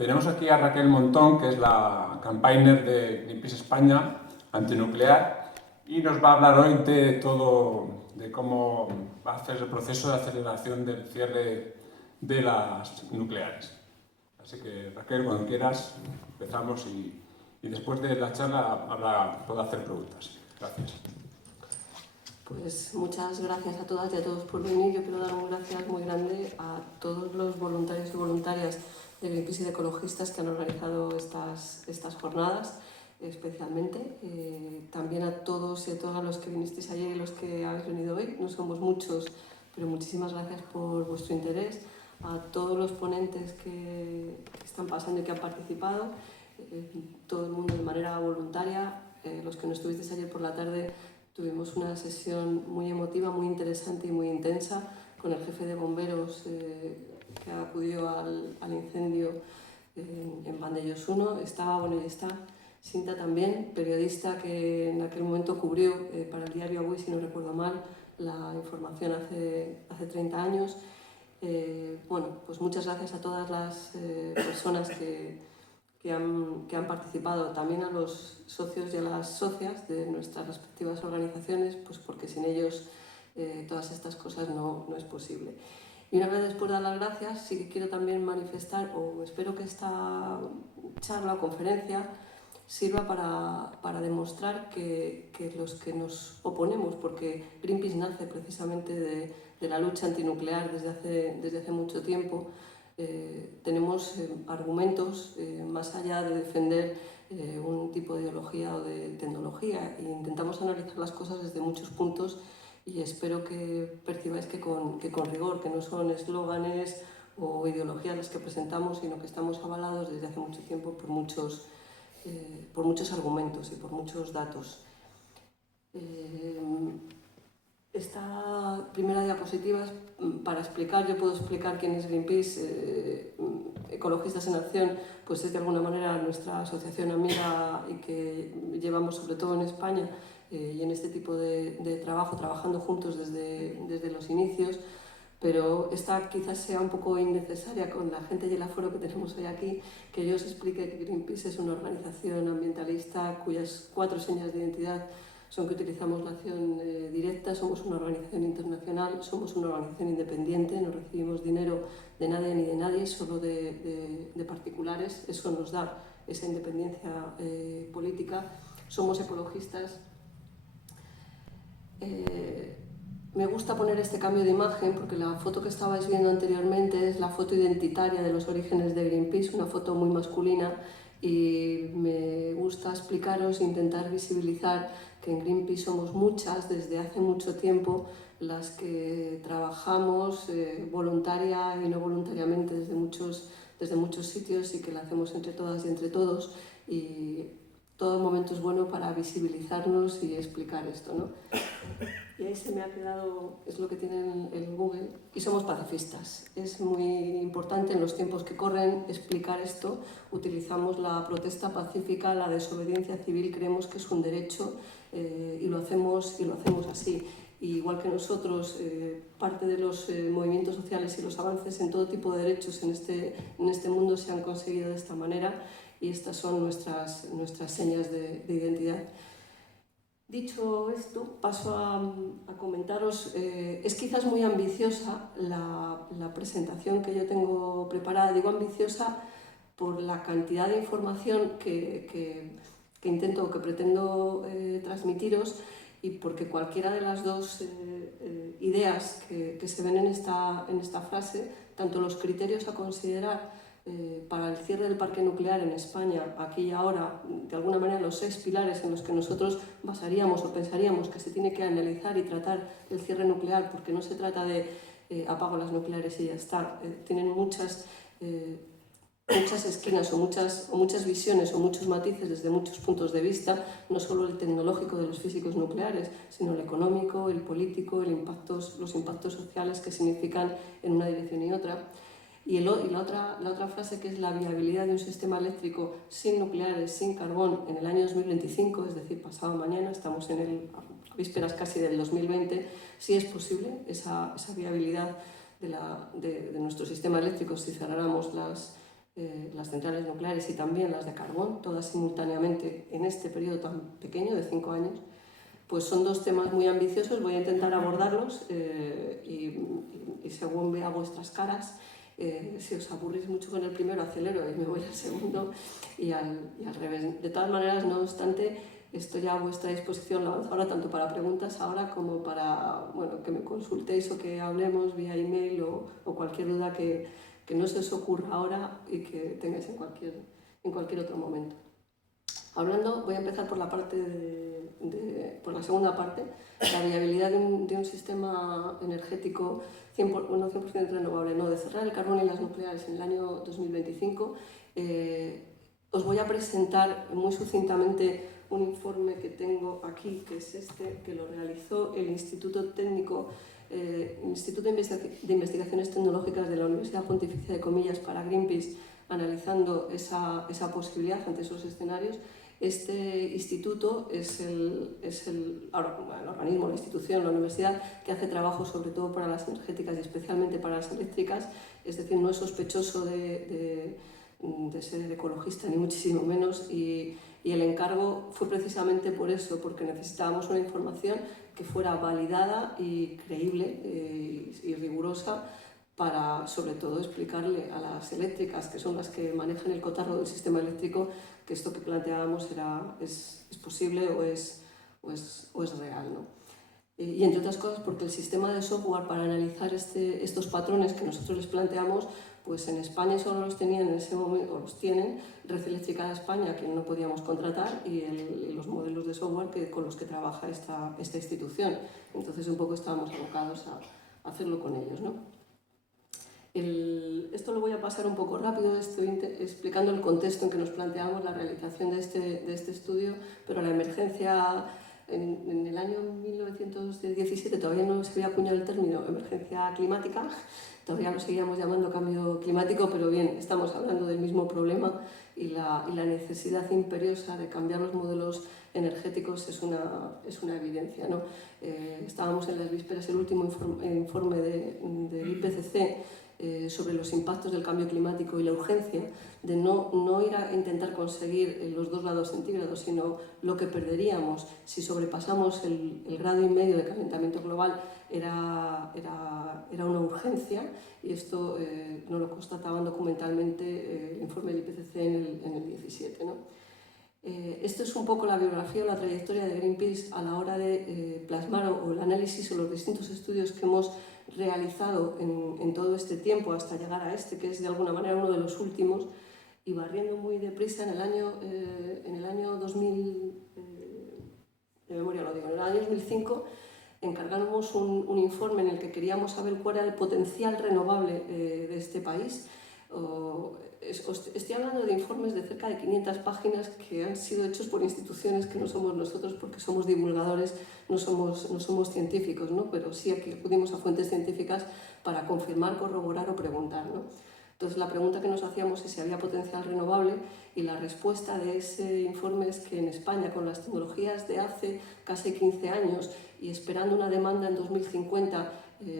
Tenemos aquí a Raquel Montón, que es la campaigner de Greenpeace España, antinuclear, y nos va a hablar hoy de todo, de cómo va a hacer el proceso de aceleración del cierre de las nucleares. Así que, Raquel, cuando quieras, empezamos y después de la charla puedo hacer preguntas. Gracias. Pues muchas gracias a todas y a todos por venir. Yo quiero dar un gracias muy grande a todos los voluntarios y voluntarias de Greenpeace y de ecologistas que han organizado estas jornadas, especialmente. También a todos y a todas los que vinisteis ayer y los que habéis venido hoy. No somos muchos, pero muchísimas gracias por vuestro interés. A todos los ponentes que están pasando y que han participado, todo el mundo de manera voluntaria. Los que no estuvisteis ayer por la tarde, tuvimos una sesión muy emotiva, muy interesante y muy intensa con el jefe de bomberos que acudió al incendio en Vandellós 1. Estaba, y está Cinta también, periodista que en aquel momento cubrió para el diario Avui, si no recuerdo mal, la información hace 30 años. Pues muchas gracias a todas las personas que han participado, también a los socios y a las socias de nuestras respectivas organizaciones, pues porque sin ellos todas estas cosas no es posible. Y una vez después de dar las gracias, sí que quiero también manifestar, o espero que esta charla o conferencia sirva para demostrar que los que nos oponemos, porque Greenpeace nace precisamente de la lucha antinuclear desde hace mucho tiempo, tenemos argumentos más allá de defender un tipo de ideología o de tecnología, e intentamos analizar las cosas desde muchos puntos y espero que percibáis que con rigor, que no son eslóganes o ideologías las que presentamos, sino que estamos avalados desde hace mucho tiempo por muchos argumentos y por muchos datos. Esta primera diapositiva es para explicar, yo puedo explicar quién es Greenpeace. Ecologistas en Acción pues es de alguna manera nuestra asociación amiga y que llevamos sobre todo en España y en este tipo de trabajo, trabajando juntos desde los inicios, pero esta quizás sea un poco innecesaria con la gente y el aforo que tenemos hoy aquí, que yo os explique que Greenpeace es una organización ambientalista cuyas 4 señas de identidad son que utilizamos la acción directa, somos una organización internacional, somos una organización independiente, no recibimos dinero de nadie ni de nadie, solo de particulares. Eso nos da esa independencia política. Somos ecologistas. Me gusta poner este cambio de imagen porque la foto que estabais viendo anteriormente es la foto identitaria de los orígenes de Greenpeace, una foto muy masculina, y me gusta explicaros e intentar visibilizar que en Greenpeace somos muchas desde hace mucho tiempo las que trabajamos voluntaria y no voluntariamente desde muchos sitios y que la hacemos entre todas y entre todos, y todo momento es bueno para visibilizarnos y explicar esto, ¿no? Y ahí se me ha quedado, es lo que tiene el Google, y somos pacifistas. Es muy importante en los tiempos que corren explicar esto. Utilizamos la protesta pacífica, la desobediencia civil, creemos que es un derecho y lo hacemos así. Y igual que nosotros, parte de los movimientos sociales y los avances en todo tipo de derechos en este mundo se han conseguido de esta manera, y estas son nuestras señas de identidad. Dicho esto, paso a comentaros. Es quizás muy ambiciosa la presentación que yo tengo preparada. Digo ambiciosa por la cantidad de información que intento o que pretendo transmitiros, y porque cualquiera de las dos ideas que se ven en esta frase, tanto los criterios a considerar para el cierre del parque nuclear en España, aquí y ahora, de alguna manera los 6 pilares en los que nosotros basaríamos o pensaríamos que se tiene que analizar y tratar el cierre nuclear, porque no se trata de apago las nucleares y ya está. Tienen muchas esquinas o muchas visiones o muchos matices desde muchos puntos de vista, no solo el tecnológico de los físicos nucleares, sino el económico, el político, los impactos sociales que significan en una dirección y otra. Y la otra frase, que es la viabilidad de un sistema eléctrico sin nucleares, sin carbón, en el año 2025, es decir, pasado mañana, estamos a vísperas casi del 2020, sí es posible esa viabilidad de nuestro sistema eléctrico si cerráramos las centrales nucleares y también las de carbón, todas simultáneamente en este periodo tan pequeño de 5 años, pues son dos temas muy ambiciosos. Voy a intentar abordarlos y según vea vuestras caras, si os aburrís mucho con el primero, acelero y me voy al segundo y al revés. De todas maneras, no obstante, estoy a vuestra disposición ahora tanto para preguntas ahora como para que me consultéis o que hablemos vía email o cualquier duda que no se os ocurra ahora y que tengáis en cualquier otro momento. Voy a empezar por por la segunda parte, la viabilidad de un sistema energético 100% renovable, de cerrar el carbón y las nucleares en el año 2025. Os voy a presentar muy sucintamente un informe que tengo aquí, que es este, que lo realizó el Instituto de Investigaciones Tecnológicas de la Universidad Pontificia de Comillas para Greenpeace, analizando esa posibilidad ante esos escenarios. Este instituto es el organismo, la institución, la universidad que hace trabajo sobre todo para las energéticas y especialmente para las eléctricas, es decir, no es sospechoso de ser ecologista ni muchísimo menos, y el encargo fue precisamente por eso, porque necesitábamos una información que fuera validada y creíble y rigurosa para, sobre todo, explicarle a las eléctricas, que son las que manejan el cotarro del sistema eléctrico, que esto que planteábamos es posible o es real, ¿no? Y entre otras cosas porque el sistema de software para analizar estos patrones que nosotros les planteamos, pues en España solo los tenían en ese momento, o los tienen, Red Eléctrica de España, que no podíamos contratar, y los modelos de software con los que trabaja esta institución. Entonces un poco estábamos abocados a hacerlo con ellos, ¿no? Esto lo voy a pasar un poco rápido, estoy explicando el contexto en que nos planteamos la realización de este estudio, pero la emergencia en el año 1917 todavía no se había acuñado el término emergencia climática, todavía lo seguíamos llamando cambio climático, pero bien, estamos hablando del mismo problema y la necesidad imperiosa de cambiar los modelos energéticos es una evidencia, ¿no? Estábamos en las vísperas del último informe del IPCC sobre los impactos del cambio climático y la urgencia de no ir a intentar conseguir los 2 grados centígrados, sino lo que perderíamos si sobrepasamos el 1,5 grados de calentamiento global era una urgencia, y esto nos lo constataban documentalmente el informe del IPCC en el 17, ¿no? Esto es un poco la biografía o la trayectoria de Greenpeace a la hora de plasmar o el análisis o los distintos estudios que hemos realizado en todo este tiempo hasta llegar a este, que es de alguna manera uno de los últimos, y barriendo muy deprisa en el año 2000, de memoria lo digo, en el año 2005 encargamos un informe en el que queríamos saber cuál era el potencial renovable de este país. Estoy hablando de informes de cerca de 500 páginas que han sido hechos por instituciones que no somos nosotros, porque somos divulgadores, no somos científicos, ¿no? Pero sí aquí acudimos a fuentes científicas para confirmar, corroborar o preguntar, ¿no? Entonces la pregunta que nos hacíamos es si había potencial renovable, y la respuesta de ese informe es que en España, con las tecnologías de hace casi 15 años y esperando una demanda en 2050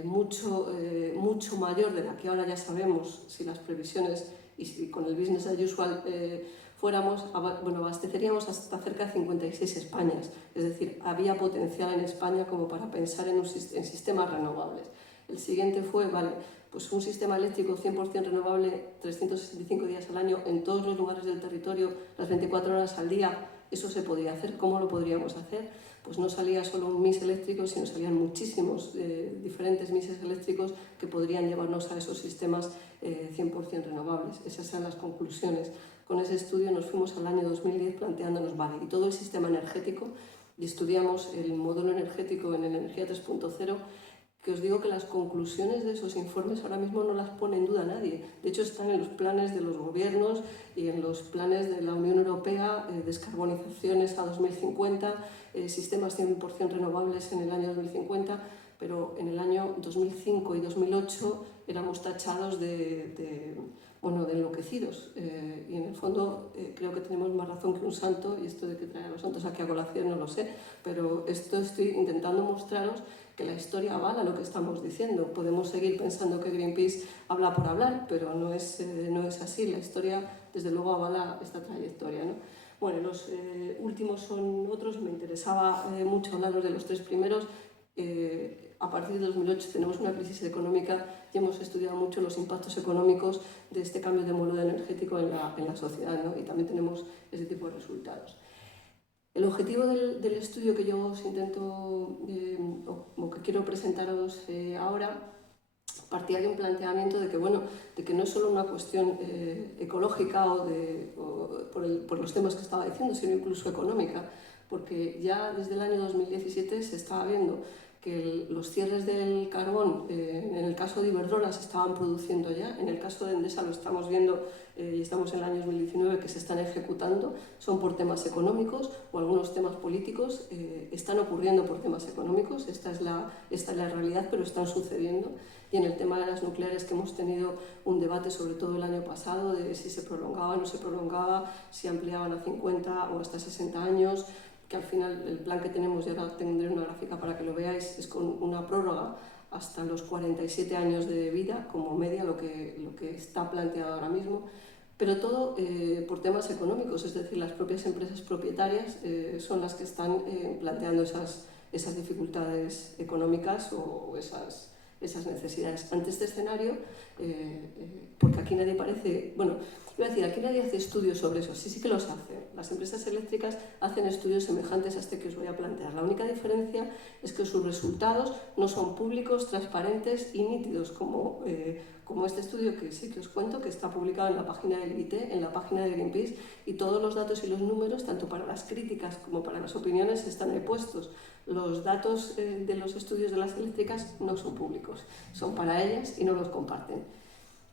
mucho mayor de la que ahora ya sabemos, si las previsiones y si con el business as usual abasteceríamos hasta cerca de 56 Españas. Es decir, había potencial en España como para pensar en sistemas renovables. El siguiente fue, pues un sistema eléctrico 100% renovable, 365 días al año, en todos los lugares del territorio, las 24 horas al día. ¿Eso se podría hacer? ¿Cómo lo podríamos hacer? Pues no salía solo un mix eléctrico, sino salían muchísimos diferentes mixes eléctricos que podrían llevarnos a esos sistemas 100% renovables. Esas eran las conclusiones. Con ese estudio nos fuimos al año 2010 planteándonos, y todo el sistema energético, y estudiamos el modelo energético en el Energía 3.0, que os digo que las conclusiones de esos informes ahora mismo no las pone en duda nadie. De hecho, están en los planes de los gobiernos y en los planes de la Unión Europea, descarbonizaciones a 2050, sistemas 100% renovables en el año 2050, pero en el año 2005 y 2008 éramos tachados de enloquecidos. Y en el fondo creo que tenemos más razón que un santo, y esto de que traer a los santos aquí a colación no lo sé, pero esto estoy intentando mostraros que la historia avala lo que estamos diciendo. Podemos seguir pensando que Greenpeace habla por hablar, pero no es así. La historia, desde luego, avala esta trayectoria, ¿no? Bueno, los últimos son otros. Me interesaba mucho hablaros de los tres primeros. A partir de 2008 tenemos una crisis económica y hemos estudiado mucho los impactos económicos de este cambio de modelo energético en la sociedad, ¿no? Y también tenemos ese tipo de resultados. El objetivo del estudio que yo os intento, o que quiero presentaros ahora, partía de un planteamiento de que, bueno, de que no es solo una cuestión ecológica por los temas que estaba diciendo, sino incluso económica, porque ya desde el año 2017 se estaba viendo que los cierres del carbón, en el caso de Iberdrola, se estaban produciendo ya, en el caso de Endesa lo estamos viendo y estamos en el año 2019 que se están ejecutando, son por temas económicos o algunos temas políticos, están ocurriendo por temas económicos, esta es la realidad, pero están sucediendo. Y en el tema de las nucleares, que hemos tenido un debate sobre todo el año pasado de si se prolongaba o no se prolongaba, si ampliaban a 50 o hasta 60 años, que al final el plan que tenemos, y ahora tendré una gráfica para que lo veáis, es con una prórroga hasta los 47 años de vida como media, lo que está planteado ahora mismo, pero todo por temas económicos, es decir, las propias empresas propietarias son las que están planteando esas dificultades económicas o esas necesidades. Ante este escenario, porque aquí nadie parece, bueno, iba a decir, aquí nadie hace estudios sobre eso, sí que los hacen. Las empresas eléctricas hacen estudios semejantes a este que os voy a plantear. La única diferencia es que sus resultados no son públicos, transparentes y nítidos, como este estudio que sí que os cuento, que está publicado en la página del IIT, en la página de Greenpeace, y todos los datos y los números, tanto para las críticas como para las opiniones, están ahí puestos. Los datos de los estudios de las eléctricas no son públicos, son para ellas y no los comparten.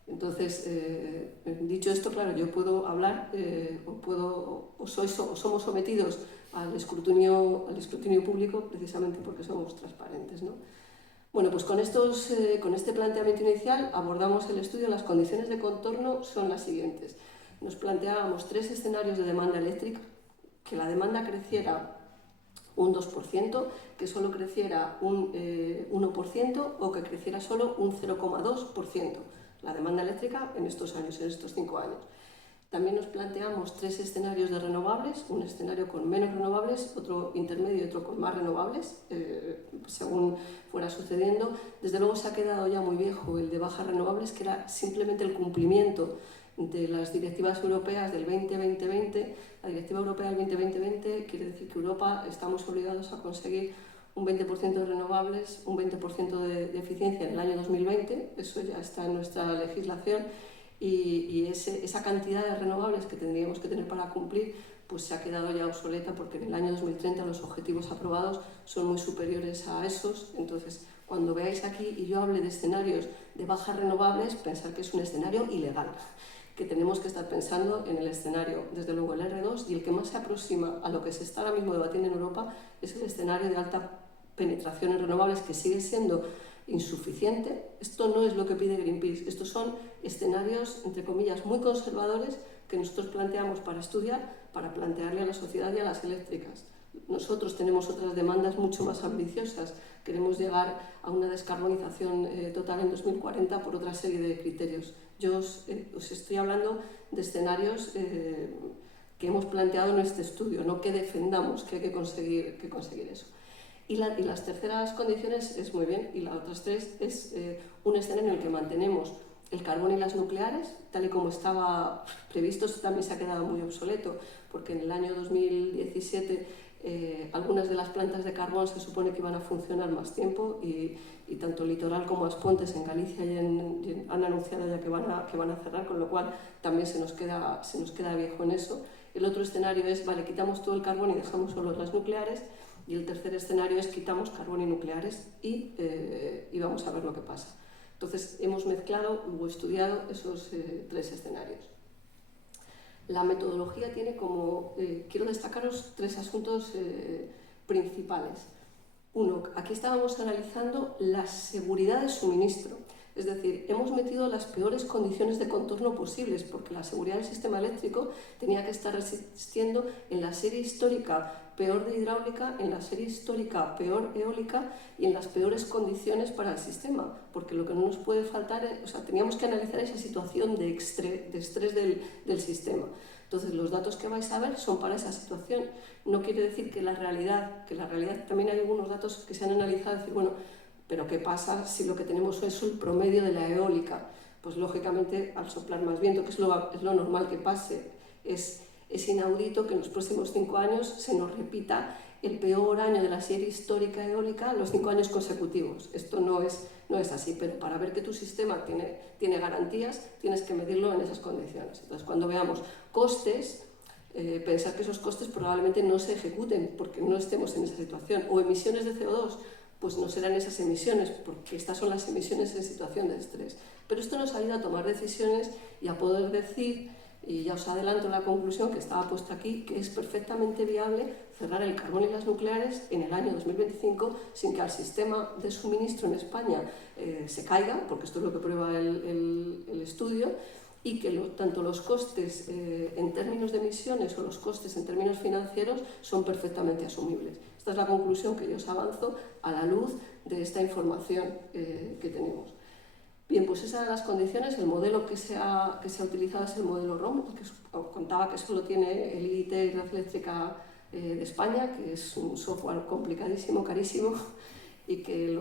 Entonces, dicho esto, claro, yo puedo hablar o somos sometidos al escrutinio público precisamente porque somos transparentes, ¿no? Bueno, pues con este planteamiento inicial abordamos el estudio. Las condiciones de contorno son las siguientes. Nos planteábamos 3 escenarios de demanda eléctrica: que la demanda creciera un 2%, que solo creciera un 1% o que creciera solo un 0,2%. La demanda eléctrica en estos años, en estos 5 años. También nos planteamos 3 escenarios de renovables: un escenario con menos renovables, otro intermedio y otro con más renovables, según fuera sucediendo. Desde luego se ha quedado ya muy viejo el de bajas renovables, que era simplemente el cumplimiento de las directivas europeas del 2020. La directiva europea del 2020 quiere decir que Europa estamos obligados a conseguir un 20% de renovables, un 20% de eficiencia en el año 2020, eso ya está en nuestra legislación, y esa cantidad de renovables que tendríamos que tener para cumplir pues se ha quedado ya obsoleta, porque en el año 2030 los objetivos aprobados son muy superiores a esos. Entonces, cuando veáis aquí y yo hable de escenarios de bajas renovables, pensar que es un escenario ilegal, que tenemos que estar pensando en el escenario, desde luego el R2, y el que más se aproxima a lo que se está ahora mismo debatiendo en Europa es el escenario de alta penetración en renovables, que sigue siendo insuficiente. Esto no es lo que pide Greenpeace, estos son escenarios, entre comillas, muy conservadores que nosotros planteamos para estudiar, para plantearle a la sociedad y a las eléctricas. Nosotros tenemos otras demandas mucho más ambiciosas. Queremos llegar a una descarbonización total en 2040 por otra serie de criterios. Yo os estoy hablando de escenarios que hemos planteado en este estudio, no que defendamos que hay que conseguir eso. Y las terceras condiciones es muy bien, y las otras 3 es un escenario en el que mantenemos el carbón y las nucleares, tal y como estaba previsto. Esto también se ha quedado muy obsoleto, porque en el año 2017 algunas de las plantas de carbón se supone que iban a funcionar más tiempo, y tanto Litoral como Aspontes en Galicia han anunciado ya que van a cerrar, con lo cual también se nos queda viejo en eso. El otro escenario es, vale, quitamos todo el carbón y dejamos solo las nucleares. Y el tercer escenario es, quitamos carbón y nucleares y vamos a ver lo que pasa. Entonces, hemos mezclado o estudiado esos 3 escenarios. La metodología tiene como... quiero destacaros 3 asuntos principales. Uno, aquí estábamos analizando la seguridad de suministro. Es decir, hemos metido las peores condiciones de contorno posibles, porque la seguridad del sistema eléctrico tenía que estar resistiendo en la serie histórica peor de hidráulica, en la serie histórica peor eólica y en las peores condiciones para el sistema, porque lo que no nos puede faltar es, o sea, teníamos que analizar esa situación de estrés del sistema. Entonces, los datos que vais a ver son para esa situación. No quiere decir que la realidad también hay algunos datos que se han analizado, decir, bueno, pero ¿qué pasa si lo que tenemos es el promedio de la eólica? Pues lógicamente, al soplar más viento, que es lo normal que pase, es inaudito que en los próximos 5 años se nos repita el peor año de la serie histórica eólica los 5 años consecutivos. Esto no es así, pero para ver que tu sistema tiene garantías, tienes que medirlo en esas condiciones. Entonces, cuando veamos costes, pensar que esos costes probablemente no se ejecuten porque no estemos en esa situación. O emisiones de CO2, pues no serán esas emisiones, porque estas son las emisiones en situación de estrés. Pero esto nos ayuda a tomar decisiones y a poder decir, y ya os adelanto la conclusión que estaba puesta aquí, que es perfectamente viable cerrar el carbón y las nucleares en el año 2025 sin que el sistema de suministro en España se caiga, porque esto es lo que prueba el estudio, y que tanto los costes en términos de emisiones o los costes en términos financieros son perfectamente asumibles. Esta es la conclusión que yo os avanzo a la luz de esta información que tenemos. Bien, pues esas son las condiciones. El modelo que se ha utilizado es el modelo ROM, que os contaba que solo tiene el IDT y Red Eléctrica de España, que es un software complicadísimo, carísimo, y que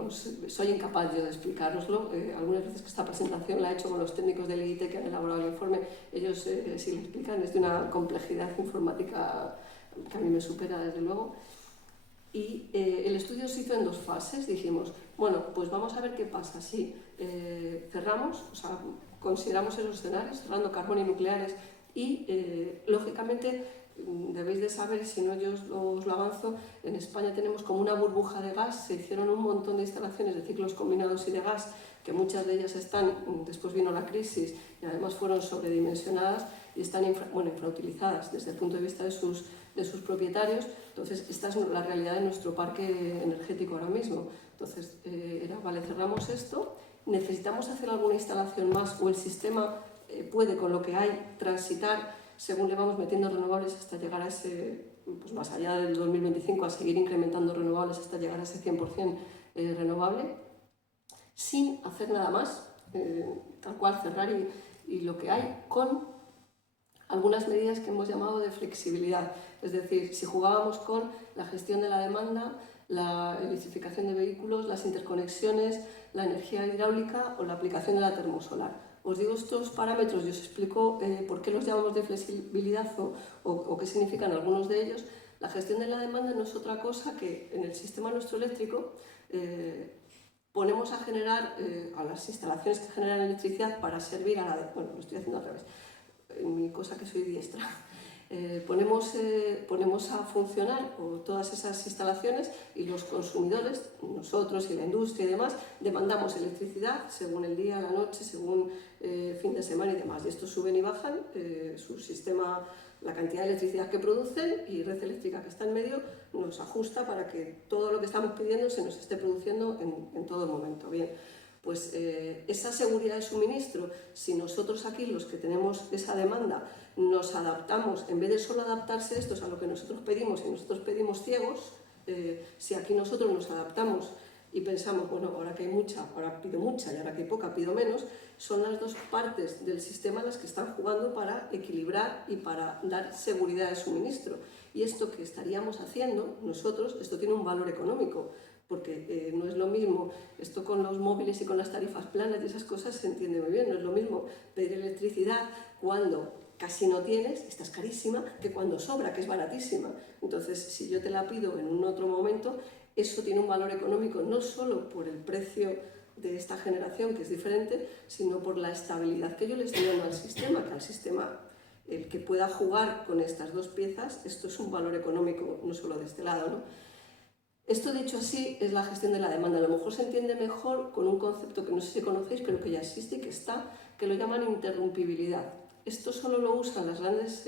soy incapaz yo de explicároslo. Algunas veces que esta presentación la he hecho con los técnicos del IDT que han elaborado el informe, ellos sí lo explican, es de una complejidad informática que a mí me supera desde luego. Y el estudio se hizo en 2 fases. Dijimos, bueno, pues vamos a ver qué pasa si cerramos, o sea, consideramos esos escenarios, cerrando carbón y nucleares, y lógicamente debéis de saber, si no yo os lo avanzo, en España tenemos como una burbuja de gas, se hicieron un montón de instalaciones de ciclos combinados y de gas, que muchas de ellas después vino la crisis y además fueron sobredimensionadas y están infrautilizadas desde el punto de vista de sus propietarios. Entonces, esta es la realidad de nuestro parque energético ahora mismo. Entonces, vale, cerramos esto, necesitamos hacer alguna instalación más o el sistema puede, con lo que hay, transitar según le vamos metiendo renovables hasta llegar a ese, pues más allá del 2025, a seguir incrementando renovables hasta llegar a ese 100% renovable, sin hacer nada más, tal cual cerrar y lo que hay, con algunas medidas que hemos llamado de flexibilidad. Es decir, si jugábamos con la gestión de la demanda, la electrificación de vehículos, las interconexiones, la energía hidráulica o la aplicación de la termosolar. Os digo estos parámetros y os explico por qué los llamamos de flexibilidad o qué significan algunos de ellos. La gestión de la demanda no es otra cosa que en el sistema nuestro eléctrico ponemos a generar a las instalaciones que generan electricidad para servir a la... Bueno, lo estoy haciendo al revés, en mi cosa que soy diestra. Ponemos a funcionar todas esas instalaciones y los consumidores, nosotros y la industria y demás, demandamos electricidad según el día, la noche, según fin de semana y demás. Y estos suben y bajan su sistema, la cantidad de electricidad que producen, y Red Eléctrica, que está en medio, nos ajusta para que todo lo que estamos pidiendo se nos esté produciendo en todo momento. Bien, pues esa seguridad de suministro, si nosotros aquí, los que tenemos esa demanda, nos adaptamos, en vez de solo adaptarse estos a lo que nosotros pedimos y nosotros pedimos ciegos, si aquí nosotros nos adaptamos y pensamos, bueno, ahora que hay mucha, ahora pido mucha, y ahora que hay poca, pido menos, son las dos partes del sistema las que están jugando para equilibrar y para dar seguridad de suministro. Y esto que estaríamos haciendo nosotros, esto tiene un valor económico, porque no es lo mismo, esto con los móviles y con las tarifas planas y esas cosas se entiende muy bien, no es lo mismo pedir electricidad cuando casi no tienes, estás carísima, que cuando sobra, que es baratísima. Entonces, si yo te la pido en un otro momento, eso tiene un valor económico no solo por el precio de esta generación, que es diferente, sino por la estabilidad que yo le estoy dando al sistema, que al sistema, el que pueda jugar con estas dos piezas, esto es un valor económico no solo de este lado, ¿no? Esto, dicho así, es la gestión de la demanda. A lo mejor se entiende mejor con un concepto que no sé si conocéis, pero que ya existe y que está, que lo llaman interrumpibilidad. Esto solo lo usan los grandes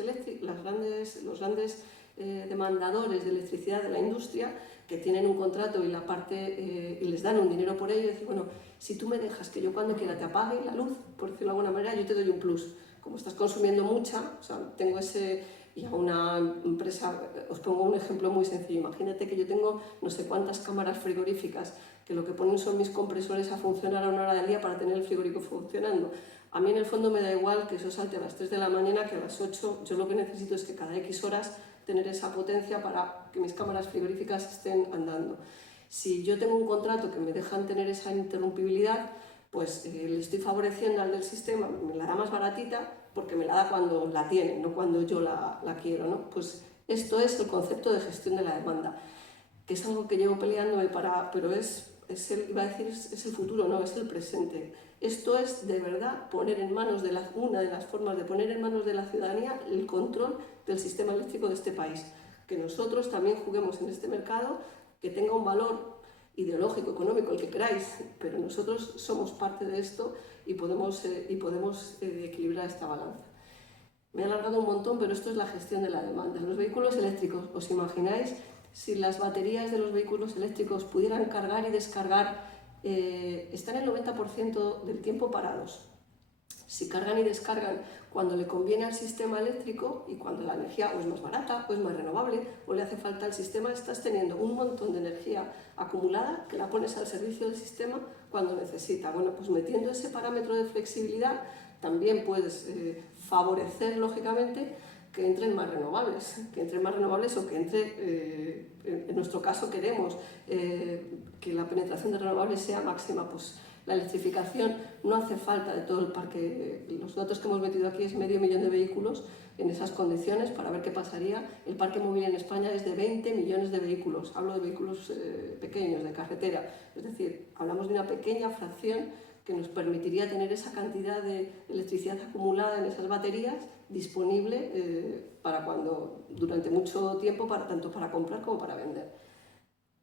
demandadores de electricidad de la industria que tienen un contrato y y les dan un dinero por ello, decir, bueno, si tú me dejas que yo cuando quiera te apague la luz, por decirlo de alguna manera, yo te doy un plus. Como estás consumiendo mucha, o sea, tengo ese... Y a una empresa, os pongo un ejemplo muy sencillo, imagínate que yo tengo no sé cuántas cámaras frigoríficas, que lo que ponen son mis compresores a funcionar a una hora del día para tener el frigorífico funcionando. A mí en el fondo me da igual que eso salte a las 3 de la mañana que a las 8, yo lo que necesito es que cada X horas tener esa potencia para que mis cámaras frigoríficas estén andando. Si yo tengo un contrato que me dejan tener esa interrumpibilidad, pues le estoy favoreciendo al del sistema, me la da más baratita porque me la da cuando la tiene, no cuando yo la quiero, ¿no? Pues esto es el concepto de gestión de la demanda, que es algo que llevo peleándome pero iba a decir, es el futuro, no, es el presente. Esto es de verdad poner en manos una de las formas de poner en manos de la ciudadanía el control del sistema eléctrico de este país. Que nosotros también juguemos en este mercado, que tenga un valor ideológico, económico, el que queráis, pero nosotros somos parte de esto y podemos equilibrar esta balanza. Me he alargado un montón, pero esto es la gestión de la demanda. Los vehículos eléctricos, ¿os imagináis si las baterías de los vehículos eléctricos pudieran cargar y descargar? Están el 90% del tiempo parados. Si cargan y descargan cuando le conviene al sistema eléctrico y cuando la energía o es más barata o es más renovable o le hace falta al sistema, estás teniendo un montón de energía acumulada que la pones al servicio del sistema cuando necesita. Bueno, pues metiendo ese parámetro de flexibilidad también puedes favorecer, lógicamente, que entren más renovables o que entre, en nuestro caso queremos que la penetración de renovables sea máxima. Pues la electrificación no hace falta de todo el parque. Los datos que hemos metido aquí es 500.000 de vehículos en esas condiciones para ver qué pasaría. El parque móvil en España es de 20 millones de vehículos. Hablo de vehículos pequeños, de carretera. Es decir, hablamos de una pequeña fracción que nos permitiría tener esa cantidad de electricidad acumulada en esas baterías disponible para cuando, durante mucho tiempo, tanto para comprar como para vender.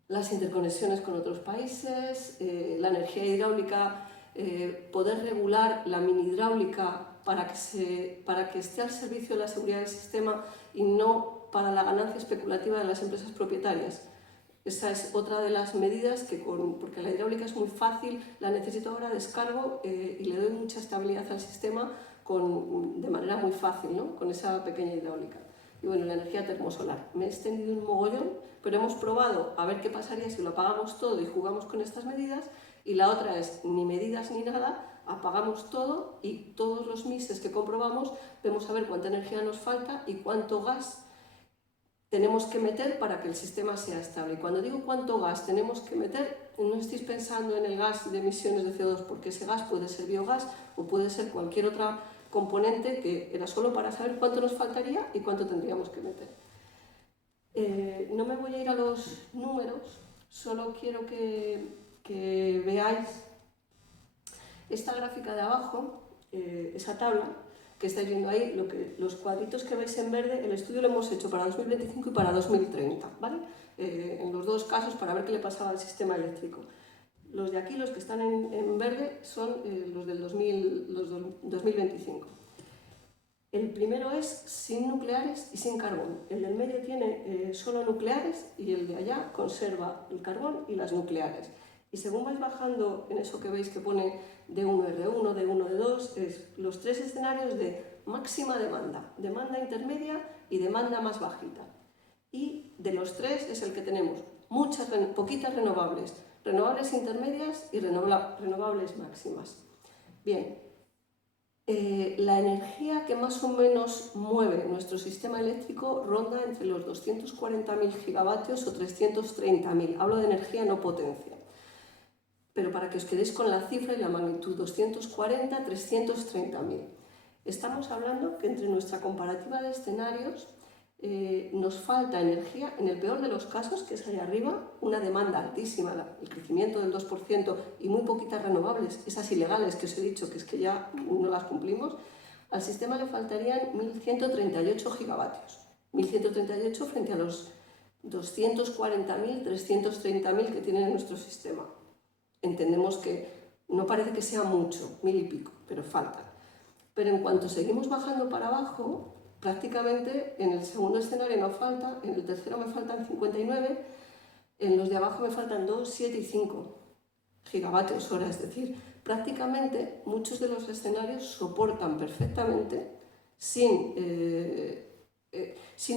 Las interconexiones con otros países, la energía hidráulica, poder regular la mini hidráulica para que esté al servicio de la seguridad del sistema y no para la ganancia especulativa de las empresas propietarias. Esa es otra de las medidas porque la hidráulica es muy fácil, la necesito ahora, descargo y le doy mucha estabilidad al sistema de manera muy fácil, ¿no? Con esa pequeña hidráulica. Y bueno, la energía termosolar. Me he extendido un mogollón, pero hemos probado a ver qué pasaría si lo apagamos todo y jugamos con estas medidas. Y la otra es, ni medidas ni nada, apagamos todo y todos los mixes que comprobamos vemos a ver cuánta energía nos falta y cuánto gas tenemos que meter para que el sistema sea estable. Y cuando digo cuánto gas tenemos que meter, no estéis pensando en el gas de emisiones de CO2, porque ese gas puede ser biogás o puede ser cualquier otra componente que era solo para saber cuánto nos faltaría y cuánto tendríamos que meter. No me voy a ir a los números, solo quiero que veáis esta gráfica de abajo, esa tabla que estáis viendo ahí, los cuadritos que veis en verde, el estudio lo hemos hecho para 2025 y para 2030, ¿vale? En los dos casos para ver qué le pasaba al sistema eléctrico. Los de aquí, los que están en verde, son los del 2025. El primero es sin nucleares y sin carbón. El del medio tiene solo nucleares y el de allá conserva el carbón y las nucleares. Y según vais bajando en eso que veis que pone D1R1, D1, D2, es los tres escenarios de máxima demanda, demanda intermedia y demanda más bajita. Y de los tres es el que tenemos poquitas renovables, renovables intermedias y renovables máximas. Bien, la energía que más o menos mueve nuestro sistema eléctrico ronda entre los 240.000 gigavatios o 330.000. Hablo de energía, no potencia. Pero para que os quedéis con la cifra y la magnitud, 240, 330.000. Estamos hablando que entre nuestra comparativa de escenarios nos falta energía, en el peor de los casos, que es allá arriba, una demanda altísima, el crecimiento del 2% y muy poquitas renovables, esas ilegales que os he dicho que es que ya no las cumplimos, al sistema le faltarían 1.138 gigavatios. 1.138 frente a los 240.000, 330.000 que tiene nuestro sistema. Entendemos que no parece que sea mucho, 1.000 y pico, pero falta. Pero en cuanto seguimos bajando para abajo, prácticamente en el segundo escenario no falta, en el tercero me faltan 59, En los de abajo me faltan 2, 7 y 5 gigavatios hora, es decir, prácticamente muchos de los escenarios soportan perfectamente sin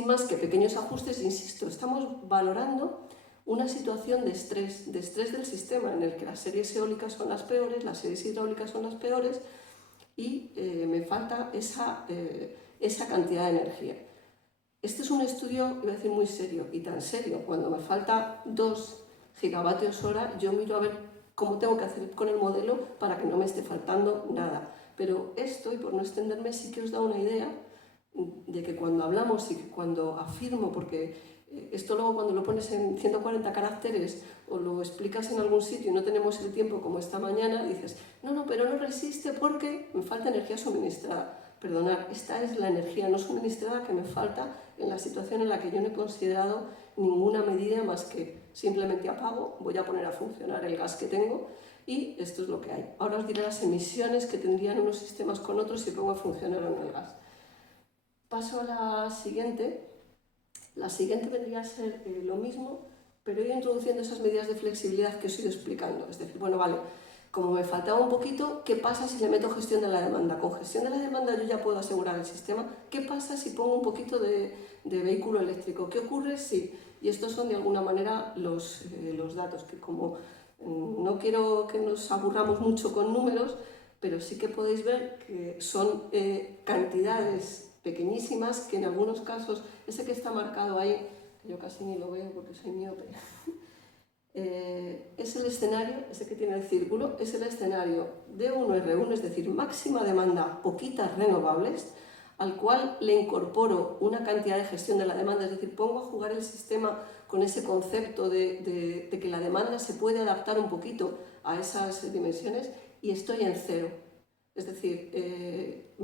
más que pequeños ajustes. Insisto, estamos valorando una situación de estrés del sistema en el que las series eólicas son las peores, las series hidráulicas son las peores y me falta esa cantidad de energía. Este es un estudio, iba a decir, muy serio, y tan serio. Cuando me falta 2 gigavatios hora, yo miro a ver cómo tengo que hacer con el modelo para que no me esté faltando nada. Pero esto, y por no extenderme, sí que os da una idea de que cuando hablamos y que cuando afirmo, porque esto luego cuando lo pones en 140 caracteres o lo explicas en algún sitio y no tenemos el tiempo como esta mañana, dices, no, pero no resiste porque me falta energía suministrada. Perdonad, esta es la energía no suministrada que me falta en la situación en la que yo no he considerado ninguna medida más que simplemente apago, voy a poner a funcionar el gas que tengo y esto es lo que hay. Ahora os diré las emisiones que tendrían unos sistemas con otros si pongo a funcionar o no el gas. Paso a la siguiente. La siguiente vendría a ser lo mismo, pero ir introduciendo esas medidas de flexibilidad que os he ido explicando. Es decir, bueno, vale, como me faltaba un poquito, ¿qué pasa si le meto gestión de la demanda? Con gestión de la demanda yo ya puedo asegurar el sistema. ¿Qué pasa si pongo un poquito de vehículo eléctrico? ¿Qué ocurre si...? Y estos son de alguna manera los datos, que como no quiero que nos aburramos mucho con números, pero sí que podéis ver que son cantidades pequeñísimas que en algunos casos, ese que está marcado ahí, que yo casi ni lo veo porque soy miope, es el escenario, ese que tiene el círculo, es el escenario D1R1, es decir, máxima demanda, poquitas renovables, al cual le incorporo una cantidad de gestión de la demanda, es decir, pongo a jugar el sistema con ese concepto de que la demanda se puede adaptar un poquito a esas dimensiones y estoy en cero. Es decir,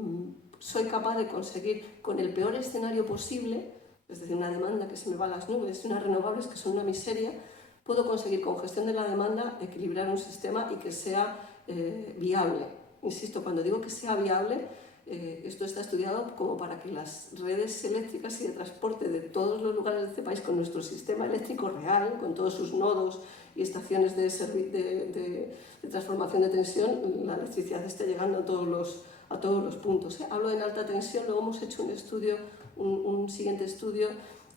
soy capaz de conseguir con el peor escenario posible, es decir, una demanda que se me va a las nubes, unas renovables que son una miseria, puedo conseguir con gestión de la demanda equilibrar un sistema y que sea viable. Insisto, cuando digo que sea viable, esto está estudiado como para que las redes eléctricas y de transporte de todos los lugares de este país, con nuestro sistema eléctrico real, con todos sus nodos y estaciones de transformación de tensión, la electricidad esté llegando a todos los puntos. Hablo en alta tensión, luego hemos hecho un estudio, un siguiente estudio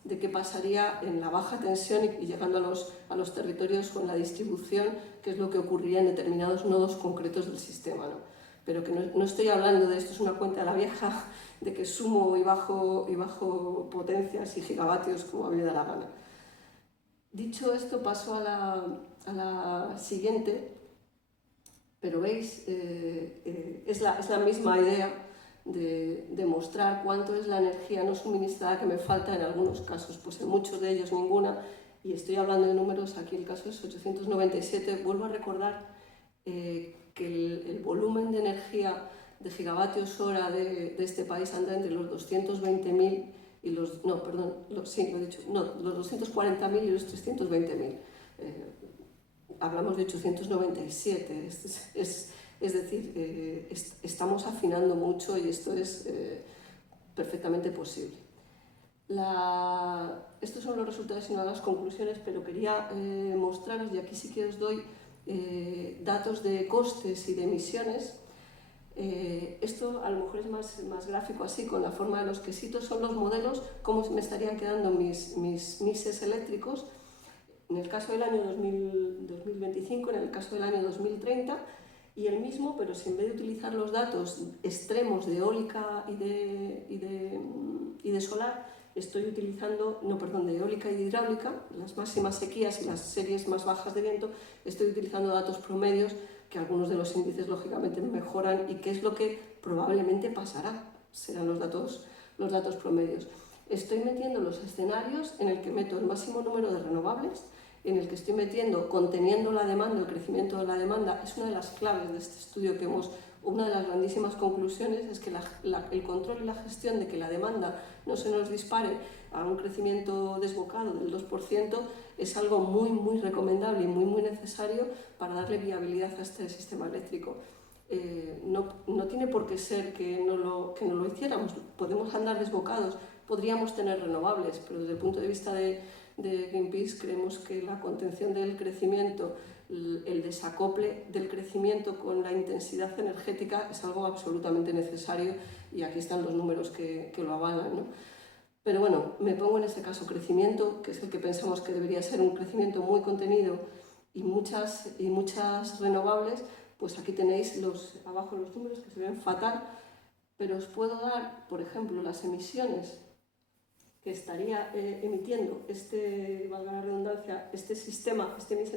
de qué pasaría en la baja tensión y llegando a los territorios con la distribución, qué es lo que ocurriría en determinados nodos concretos del sistema, ¿no? Pero que no estoy hablando de esto, es una cuenta a la vieja de que sumo y bajo potencias y gigavatios como a mí me da la gana. Dicho esto, paso a la siguiente, pero veis, es la misma idea de mostrar cuánto es la energía no suministrada que me falta en algunos casos, pues en muchos de ellos ninguna, y estoy hablando de números, aquí el caso es 897, vuelvo a recordar que el volumen de energía de gigavatios hora de este país anda entre los 220.000 y los 240.000 y los 320.000. Hablamos de 897, es decir, estamos afinando mucho y esto es perfectamente posible. Estos son los resultados y no las conclusiones, pero quería mostraros, y aquí sí que os doy datos de costes y de emisiones. Esto a lo mejor es más gráfico así, con la forma de los quesitos, son los modelos, cómo me estarían quedando mis mixes eléctricos en el caso del año 2025, en el caso del año 2030, y el mismo, pero si en vez de utilizar los datos extremos de eólica y de solar, estoy utilizando, de eólica y de hidráulica, las máximas sequías y las series más bajas de viento, estoy utilizando datos promedios que algunos de los índices lógicamente mejoran y que es lo que probablemente pasará, serán los datos promedios. Estoy metiendo los escenarios en el que meto el máximo número de renovables, en el que estoy metiendo, conteniendo la demanda, el crecimiento de la demanda. Es una de las claves de este estudio que una de las grandísimas conclusiones es que el control y la gestión de que la demanda no se nos dispare a un crecimiento desbocado del 2% es algo muy, muy recomendable y muy, muy necesario para darle viabilidad a este sistema eléctrico. no tiene por qué ser que no lo hiciéramos. Podemos andar desbocados, podríamos tener renovables, pero desde el punto de vista de Greenpeace creemos que la contención del crecimiento, el desacople del crecimiento con la intensidad energética es algo absolutamente necesario, y aquí están los números que lo avalan, ¿no? Pero bueno, me pongo en este caso crecimiento, que es el que pensamos que debería ser un crecimiento muy contenido y muchas renovables. Pues aquí tenéis abajo los números que se ven fatal, pero os puedo dar, por ejemplo, las emisiones que estaría emitiendo valga la redundancia, este sistema, este mix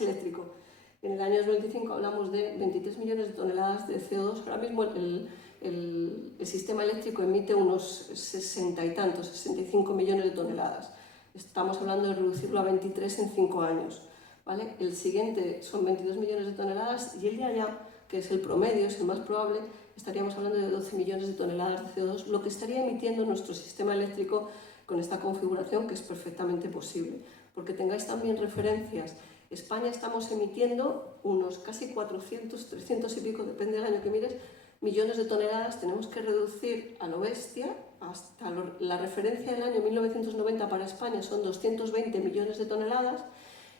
eléctrico. En el año 2025 hablamos de 23 millones de toneladas de CO2. Ahora mismo el sistema eléctrico emite unos 60 y tantos, 65 millones de toneladas. Estamos hablando de reducirlo a 23 en 5 años. ¿Vale? El siguiente son 22 millones de toneladas, y el de allá, que es el promedio, es el más probable, estaríamos hablando de 12 millones de toneladas de CO2, lo que estaría emitiendo nuestro sistema eléctrico con esta configuración, que es perfectamente posible. Porque tengáis también referencias, España estamos emitiendo unos casi 400, 300 y pico, depende del año que mires, millones de toneladas. Tenemos que reducir a lo bestia, hasta la referencia del año 1990 para España son 220 millones de toneladas,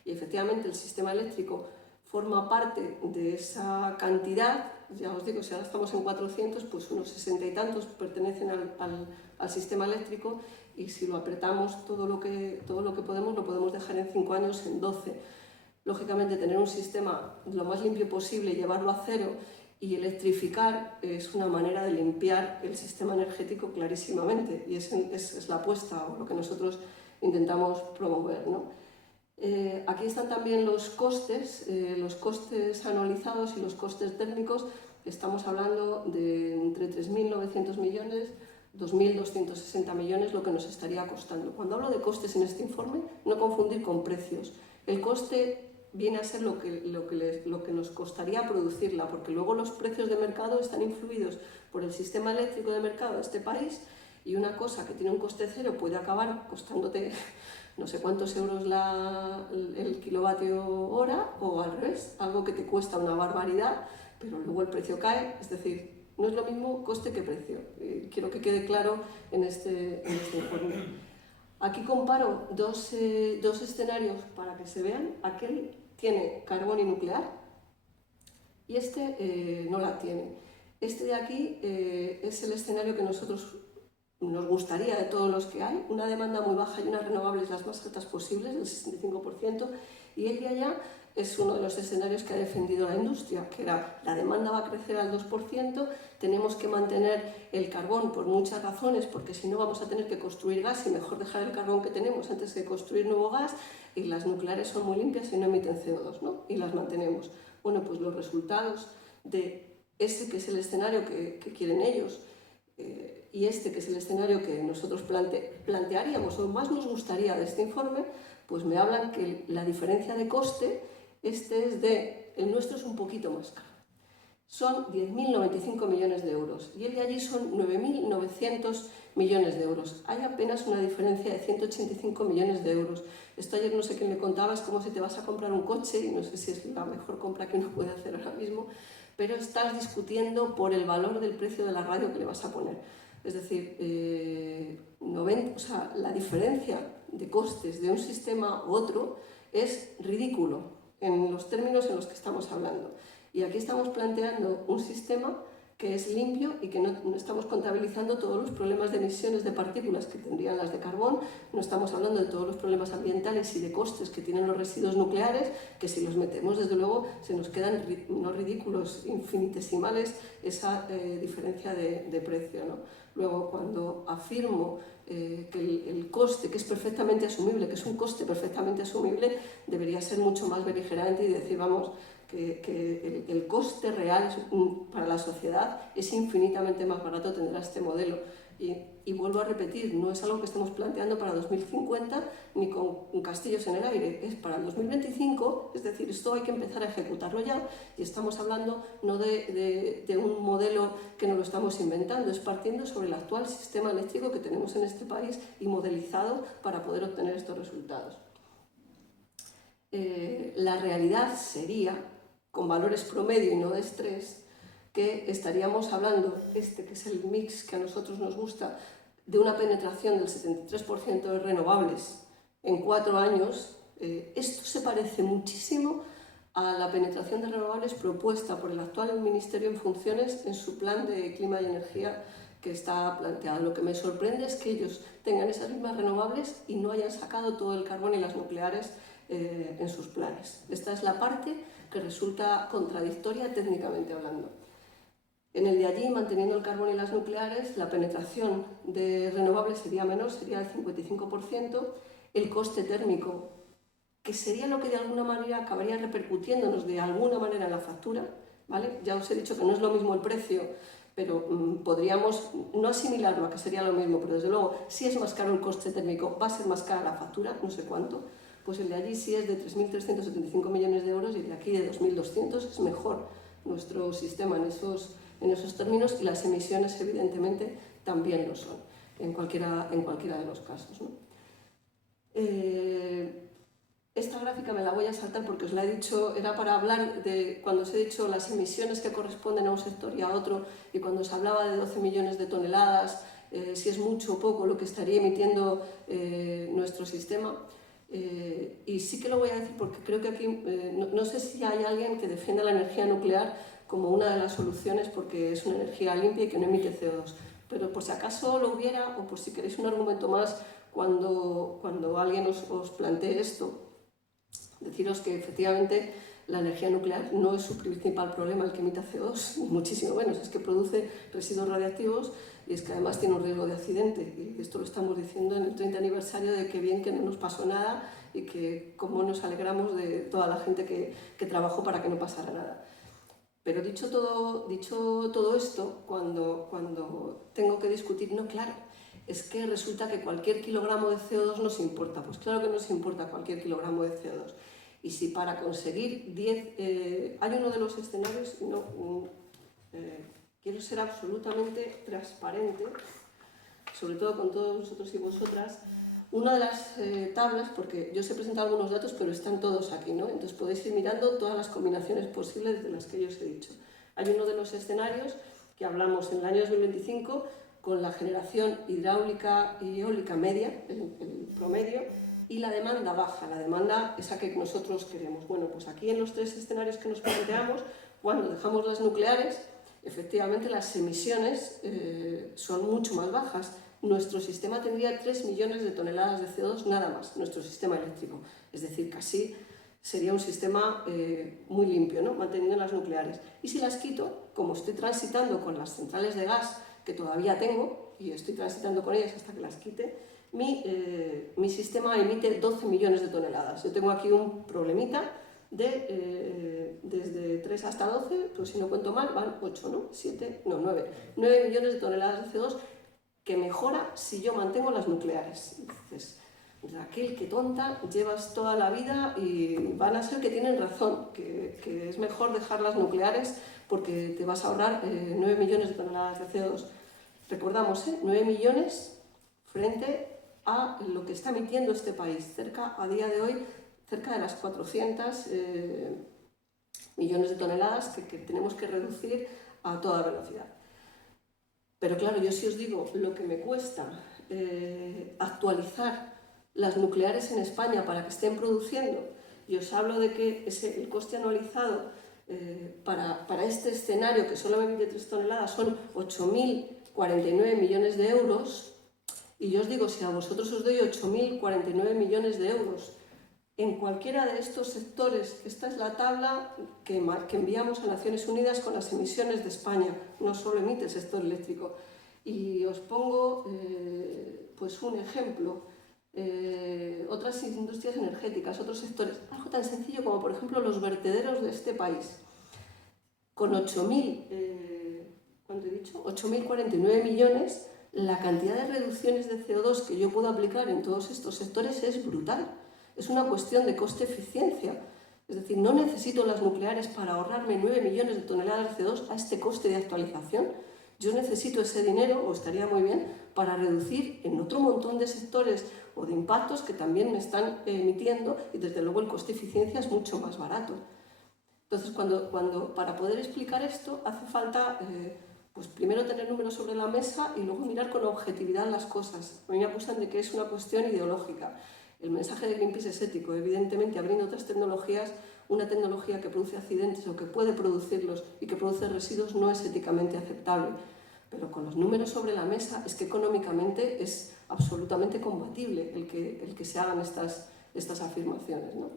y efectivamente el sistema eléctrico forma parte de esa cantidad. Ya os digo, si ahora estamos en 400, pues unos 60 y tantos pertenecen al sistema eléctrico, y si lo apretamos todo lo que podemos, lo podemos dejar en 5 años en 12. Lógicamente, tener un sistema lo más limpio posible, llevarlo a cero y electrificar es una manera de limpiar el sistema energético clarísimamente, y es la apuesta, o lo que nosotros intentamos promover, ¿no? Aquí están también los costes anualizados y los costes térmicos. Estamos hablando de entre 3.900 millones, 2.260 millones, lo que nos estaría costando. Cuando hablo de costes en este informe, no confundir con precios. El coste viene a ser lo que nos costaría producirla, porque luego los precios de mercado están influidos por el sistema eléctrico de mercado de este país, y una cosa que tiene un coste cero puede acabar costándote no sé cuántos euros el kilovatio hora, o al revés, algo que te cuesta una barbaridad, pero luego el precio cae. Es decir, no es lo mismo coste que precio. Quiero que quede claro en este informe. Aquí comparo dos escenarios para que se vean. Aquel tiene carbón y nuclear, y este no la tiene. Este de aquí es el escenario que nosotros nos gustaría, de todos los que hay, una demanda muy baja y unas renovables las más altas posibles, del 65%, y el de allá es uno de los escenarios que ha defendido la industria, que era: la demanda va a crecer al 2%, tenemos que mantener el carbón por muchas razones, porque si no vamos a tener que construir gas, y mejor dejar el carbón que tenemos antes de construir nuevo gas, y las nucleares son muy limpias y no emiten CO2, ¿no? Y las mantenemos. Bueno, pues los resultados de ese, que es el escenario que quieren ellos, y este, que es el escenario que nosotros plantearíamos o más nos gustaría de este informe, pues me hablan que la diferencia de coste, el nuestro es un poquito más caro. Son 10.095 millones de euros, y el de allí son 9.900 millones de euros. Hay apenas una diferencia de 185 millones de euros. Esto ayer no sé quién me contaba, es como si te vas a comprar un coche, y no sé si es la mejor compra que uno puede hacer ahora mismo, pero estás discutiendo por el valor del precio de la radio que le vas a poner. Es decir, la diferencia de costes de un sistema u otro es ridículo en los términos en los que estamos hablando. Y aquí estamos planteando un sistema que es limpio y que no estamos contabilizando todos los problemas de emisiones de partículas que tendrían las de carbón, no estamos hablando de todos los problemas ambientales y de costes que tienen los residuos nucleares, que si los metemos, desde luego, se nos quedan unos ridículos infinitesimales esa diferencia de precio, ¿no? Luego, cuando afirmo que el coste, que es perfectamente asumible, que es un coste perfectamente asumible, debería ser mucho más beligerante y decir, vamos, que el coste real para la sociedad es infinitamente más barato tener a este modelo. Y vuelvo a repetir, no es algo que estemos planteando para 2050 ni con castillos en el aire, es para el 2025, es decir, esto hay que empezar a ejecutarlo ya, y estamos hablando no de un modelo que nos lo estamos inventando, es partiendo sobre el actual sistema eléctrico que tenemos en este país y modelizado para poder obtener estos resultados. La realidad sería con valores promedio y no de estrés, que estaríamos hablando, que es el mix que a nosotros nos gusta, de una penetración del 73% de renovables en 4 años. Esto se parece muchísimo a la penetración de renovables propuesta por el actual Ministerio en funciones en su plan de clima y energía que está planteado. Lo que me sorprende es que ellos tengan esas mismas renovables y no hayan sacado todo el carbón y las nucleares en sus planes. Esta es la parte que resulta contradictoria técnicamente hablando. En el de allí, manteniendo el carbón y las nucleares, la penetración de renovables sería menor, sería el 55%, el coste térmico, que sería lo que de alguna manera acabaría repercutiéndonos de alguna manera en la factura, ¿vale? Ya os he dicho que no es lo mismo el precio, pero podríamos no asimilarlo a que sería lo mismo, pero desde luego, si es más caro el coste térmico, va a ser más cara la factura, no sé cuánto, pues el de allí sí es de 3.375 millones de euros y el de aquí de 2.200, es mejor nuestro sistema en esos términos, y las emisiones evidentemente también lo son, en cualquiera de los casos, ¿no? Esta gráfica me la voy a saltar porque os la he dicho, era para hablar de cuando os he dicho las emisiones que corresponden a un sector y a otro, y cuando os hablaba de 12 millones de toneladas, si es mucho o poco lo que estaría emitiendo nuestro sistema. Y sí que lo voy a decir porque creo que aquí, no sé si hay alguien que defienda la energía nuclear como una de las soluciones porque es una energía limpia y que no emite CO2, pero por si acaso lo hubiera, o por si queréis un argumento más cuando alguien os plantee esto, deciros que efectivamente la energía nuclear no es su principal problema el que emita CO2, ni muchísimo menos, es que produce residuos radiactivos y es que además tiene un riesgo de accidente. Y esto lo estamos diciendo en el 30 aniversario de que bien que no nos pasó nada y que cómo nos alegramos de toda la gente que trabajó para que no pasara nada. Pero dicho todo esto, cuando tengo que discutir, no, claro, es que resulta que cualquier kilogramo de CO2 nos importa. Pues claro que nos importa cualquier kilogramo de CO2. Y si para conseguir 10... hay uno de los escenarios, quiero ser absolutamente transparente, sobre todo con todos vosotros y vosotras, una de las tablas, porque yo os he presentado algunos datos, pero están todos aquí, ¿no? Entonces podéis ir mirando todas las combinaciones posibles de las que yo os he dicho. Hay uno de los escenarios que hablamos en el año 2025 con la generación hidráulica y eólica media, el promedio, y la demanda baja, la demanda esa que nosotros queremos. Bueno, pues aquí en los 3 escenarios que nos planteamos, cuando dejamos las nucleares, efectivamente las emisiones son mucho más bajas. Nuestro sistema tendría 3 millones de toneladas de CO2 nada más, nuestro sistema eléctrico. Es decir, casi sería un sistema muy limpio, ¿no? Manteniendo las nucleares. Y si las quito, como estoy transitando con las centrales de gas que todavía tengo, y estoy transitando con ellas hasta que las quite, mi sistema emite 12 millones de toneladas. Yo tengo aquí un problemita desde 3 hasta 12, pues si no cuento mal, van 8, ¿no? 7, no, 9 millones de toneladas de CO2 que mejora si yo mantengo las nucleares. Entonces, Raquel, qué tonta, llevas toda la vida y van a ser que tienen razón, que es mejor dejar las nucleares porque te vas a ahorrar 9 millones de toneladas de CO2. Recordamos, 9 millones frente a lo que está emitiendo este país, a día de hoy, cerca de las 400 millones de toneladas que tenemos que reducir a toda velocidad. Pero claro, yo sí os digo lo que me cuesta actualizar las nucleares en España para que estén produciendo, y os hablo de que el coste anualizado para este escenario, que solo emite 3 toneladas, son 8.049 millones de euros, y yo os digo, si a vosotros os doy 8.049 millones de euros en cualquiera de estos sectores, esta es la tabla que enviamos a Naciones Unidas con las emisiones de España, no solo emite el sector eléctrico. Y os pongo pues un ejemplo, otras industrias energéticas, otros sectores, algo tan sencillo como por ejemplo los vertederos de este país, con 8.049 millones, la cantidad de reducciones de CO2 que yo puedo aplicar en todos estos sectores es brutal. Es una cuestión de coste-eficiencia. Es decir, no necesito las nucleares para ahorrarme 9 millones de toneladas de CO2 a este coste de actualización. Yo necesito ese dinero, o estaría muy bien, para reducir en otro montón de sectores o de impactos que también me están emitiendo, y desde luego el coste-eficiencia es mucho más barato. Entonces, para poder explicar esto hace falta pues primero tener números sobre la mesa y luego mirar con objetividad las cosas. A mí me acusan de que es una cuestión ideológica. El mensaje de Greenpeace es ético, evidentemente abriendo otras tecnologías, una tecnología que produce accidentes o que puede producirlos y que produce residuos no es éticamente aceptable. Pero con los números sobre la mesa es que económicamente es absolutamente compatible el que se hagan estas afirmaciones, ¿no?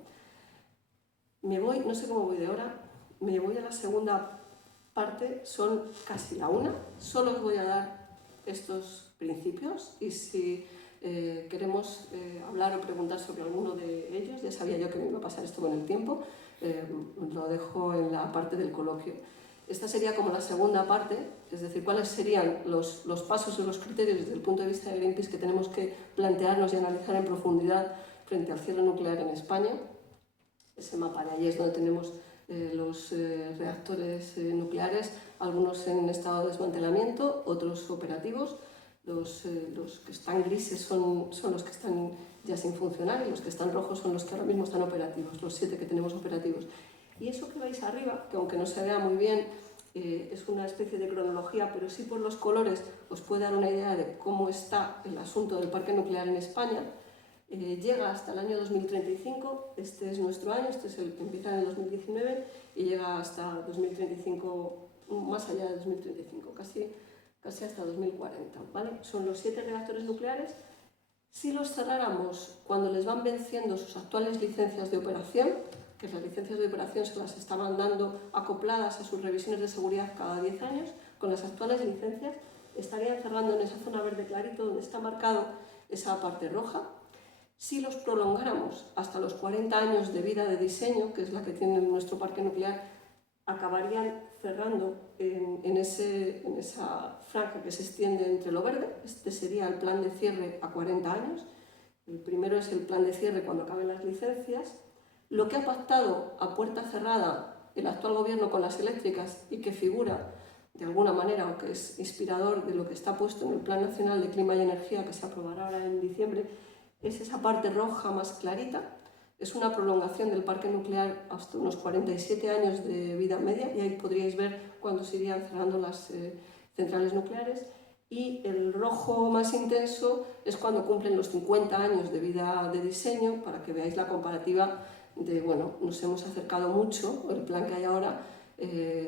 No sé cómo voy de hora, me voy a la segunda parte, son casi la una, solo os voy a dar estos principios y si queremos hablar o preguntar sobre alguno de ellos, ya sabía yo que me iba a pasar esto con el tiempo, lo dejo en la parte del coloquio. Esta sería como la segunda parte, es decir, cuáles serían los pasos y los criterios desde el punto de vista de Greenpeace que tenemos que plantearnos y analizar en profundidad frente al cierre nuclear en España. Ese mapa de allí es donde tenemos los reactores nucleares, algunos en estado de desmantelamiento, otros operativos. Los que están grises son los que están ya sin funcionar y los que están rojos son los que ahora mismo están operativos, los 7 que tenemos operativos. Y eso que veis arriba, que aunque no se vea muy bien, es una especie de cronología, pero sí por los colores os puede dar una idea de cómo está el asunto del parque nuclear en España. Llega hasta el año 2035, este es nuestro año, empieza en el 2019 y llega hasta 2035, más allá de 2035, casi hasta 2040, ¿vale? Son los 7 reactores nucleares. Si los cerráramos cuando les van venciendo sus actuales licencias de operación, que las licencias de operación se las estaban dando acopladas a sus revisiones de seguridad cada 10 años, con las actuales licencias estarían cerrando en esa zona verde clarito donde está marcado esa parte roja. Si los prolongáramos hasta los 40 años de vida de diseño, que es la que tiene nuestro parque nuclear, acabarían cerrando en esa franja que se extiende entre lo verde. Este sería el plan de cierre a 40 años. El primero es el plan de cierre cuando acaben las licencias. Lo que ha pactado a puerta cerrada el actual gobierno con las eléctricas y que figura de alguna manera o que es inspirador de lo que está puesto en el Plan Nacional de Clima y Energía que se aprobará ahora en diciembre, es esa parte roja más clarita. Es una prolongación del parque nuclear hasta unos 47 años de vida media y ahí podríais ver cuándo se irían cerrando las centrales nucleares. Y el rojo más intenso es cuando cumplen los 50 años de vida de diseño, para que veáis la comparativa de, bueno, nos hemos acercado mucho, el plan que hay ahora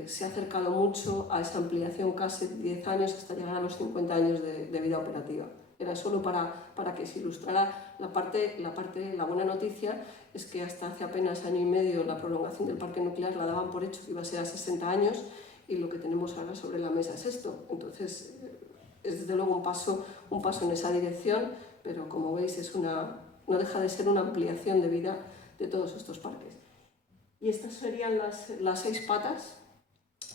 se ha acercado mucho a esa ampliación casi de 10 años hasta llegar a los 50 años de vida operativa. Era solo para que se ilustrara la buena noticia es que hasta hace apenas año y medio la prolongación del parque nuclear la daban por hecho que iba a ser a 60 años y lo que tenemos ahora sobre la mesa es esto. Entonces, es desde luego un paso en esa dirección, pero como veis no deja de ser una ampliación de vida de todos estos parques. Y estas serían las 6 patas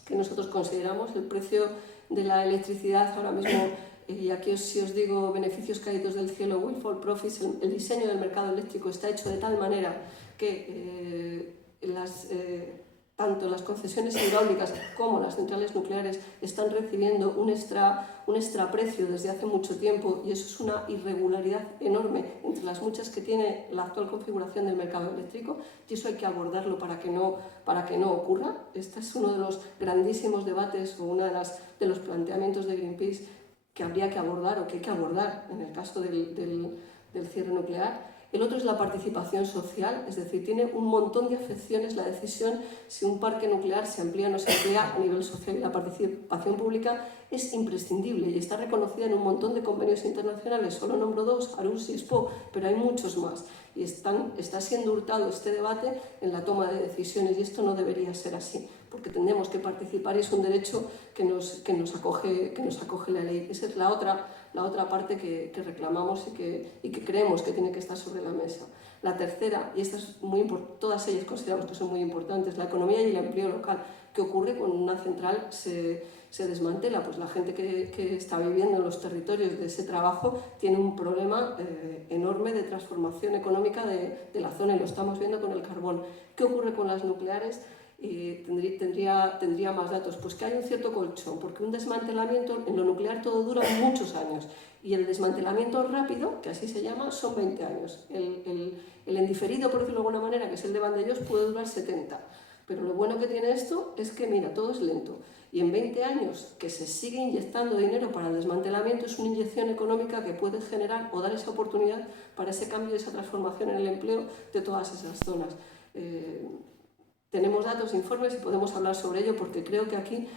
que nosotros consideramos. El precio de la electricidad ahora mismo, y aquí si os digo beneficios caídos del cielo, windfall profits, el diseño del mercado eléctrico está hecho de tal manera que tanto las concesiones hidráulicas como las centrales nucleares están recibiendo un extra precio desde hace mucho tiempo, y eso es una irregularidad enorme entre las muchas que tiene la actual configuración del mercado eléctrico, y eso hay que abordarlo para que no ocurra. Este es uno de los grandísimos debates o uno de los planteamientos de Greenpeace que habría que abordar o que hay que abordar en el caso del cierre nuclear. El otro es la participación social, es decir, tiene un montón de afecciones la decisión si un parque nuclear se amplía o no se amplía a nivel social, y la participación pública es imprescindible y está reconocida en un montón de convenios internacionales. Solo nombro 2, ARHUS y ESPO, pero hay muchos más y está siendo hurtado este debate en la toma de decisiones, y esto no debería ser así, porque tenemos que participar y es un derecho que nos acoge la ley. Esa es la otra parte que reclamamos y que creemos que tiene que estar sobre la mesa. La tercera, y esta es todas ellas consideramos que son muy importantes, la economía y el empleo local. ¿Qué ocurre cuando una central se desmantela? Pues la gente que está viviendo en los territorios de ese trabajo tiene un problema enorme de transformación económica de la zona, y lo estamos viendo con el carbón. ¿Qué ocurre con las nucleares? Tendría más datos, pues que hay un cierto colchón, porque un desmantelamiento en lo nuclear todo dura muchos años y el desmantelamiento rápido, que así se llama, son 20 años. El en diferido, por decirlo de alguna manera, que es el de Vandellós, puede durar 70. Pero lo bueno que tiene esto es que, mira, todo es lento. Y en 20 años que se sigue inyectando dinero para el desmantelamiento, es una inyección económica que puede generar o dar esa oportunidad para ese cambio y esa transformación en el empleo de todas esas zonas. Tenemos datos, informes y podemos hablar sobre ello, porque creo que aquí,